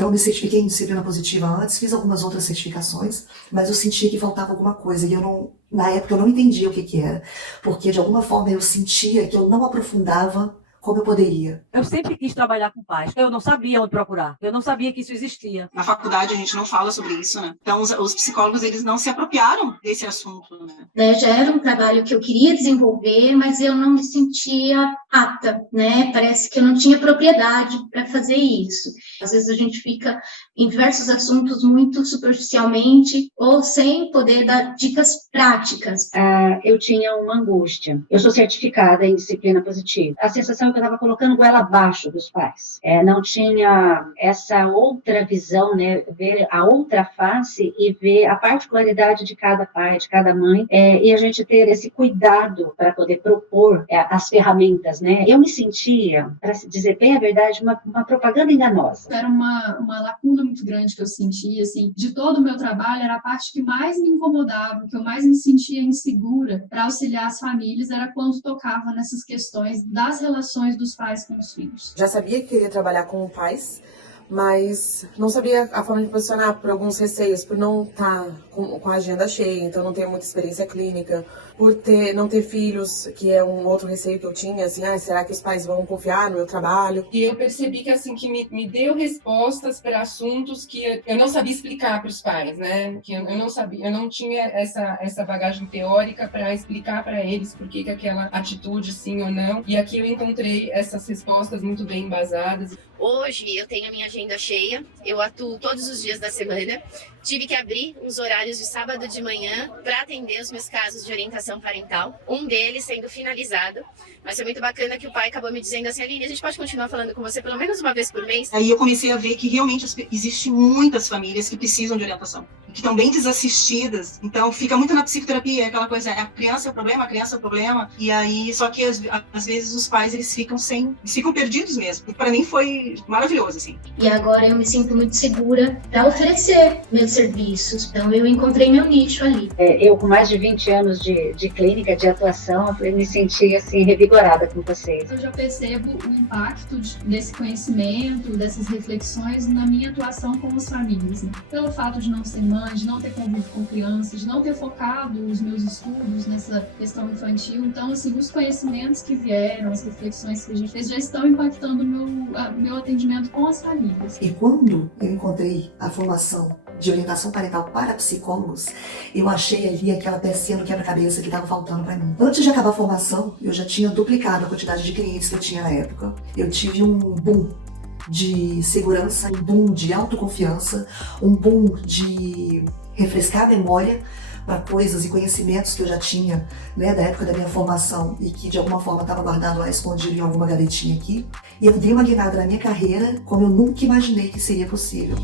Então eu me certifiquei em disciplina positiva antes, fiz algumas outras certificações, mas eu sentia que faltava alguma coisa e na época eu não entendia o que era, porque de alguma forma eu sentia que eu não aprofundava como eu poderia. Eu sempre quis trabalhar com pais. Eu não sabia onde procurar. Eu não sabia que isso existia. Na faculdade a gente não fala sobre isso, né? Então os psicólogos, eles não se apropriaram desse assunto, né? Já era um trabalho que eu queria desenvolver, mas eu não me sentia apta, né? Parece que eu não tinha propriedade para fazer isso. Às vezes a gente fica em diversos assuntos muito superficialmente ou sem poder dar dicas práticas. Eu tinha uma angústia. Eu sou certificada em disciplina positiva. A sensação é que eu estava colocando goela abaixo dos pais. Não tinha essa outra visão, né? Ver a outra face e ver a particularidade de cada pai, de cada mãe, e a gente ter esse cuidado para poder propor as ferramentas, né? Eu me sentia, para dizer bem a verdade, uma propaganda enganosa. Era uma lacuna muito grande que eu sentia, assim, de todo o meu trabalho, era a parte que mais me incomodava, que eu mais me sentia insegura para auxiliar as famílias, era quando tocava nessas questões das relações dos pais com os filhos. Já sabia que queria trabalhar com pais, mas não sabia a forma de posicionar por alguns receios, por não estar com a agenda cheia, então não ter muita experiência clínica, por não ter filhos, que é um outro receio que eu tinha, assim, será que os pais vão confiar no meu trabalho? E eu percebi que, assim, que me deu respostas para assuntos que eu não sabia explicar para os pais, né? Que eu não sabia, eu não tinha essa bagagem teórica para explicar para eles por que aquela atitude, sim ou não. E aqui eu encontrei essas respostas muito bem embasadas. Hoje eu tenho a minha agenda cheia, eu atuo todos os dias da semana. Tive que abrir uns horários de sábado de manhã para atender os meus casos de orientação parental, um deles sendo finalizado. Mas foi muito bacana que o pai acabou me dizendo assim: Aline, a gente pode continuar falando com você pelo menos uma vez por mês? Aí eu comecei a ver que realmente existem muitas famílias que precisam de orientação, que estão bem desassistidas. Então fica muito na psicoterapia, aquela coisa, a criança é o problema, a criança é o problema. E aí, só que às vezes os pais, eles ficam perdidos mesmo. E para mim foi maravilhoso, assim. E agora eu me sinto muito segura para oferecer meus serviços. Então eu encontrei meu nicho ali. Eu com mais de 20 anos de clínica, de atuação, eu me senti assim revigorada com vocês. Eu já percebo o impacto desse conhecimento, dessas reflexões na minha atuação com as famílias, né? Pelo fato de não ser mãe, de não ter convívio com crianças, de não ter focado os meus estudos nessa questão infantil. Então, assim, os conhecimentos que vieram, as reflexões que a gente fez já estão impactando meu atendimento com as famílias. E quando eu encontrei a formação de orientação parental para psicólogos, eu achei ali aquela pecinha no quebra-cabeça que estava faltando para mim. Antes de acabar a formação, eu já tinha duplicado a quantidade de clientes que eu tinha na época. Eu tive um boom de segurança, um boom de autoconfiança, um boom de refrescar a memória para coisas e conhecimentos que eu já tinha, né, da época da minha formação e que de alguma forma estava guardado lá, escondido em alguma gavetinha aqui. E eu dei uma guinada na minha carreira como eu nunca imaginei que seria possível.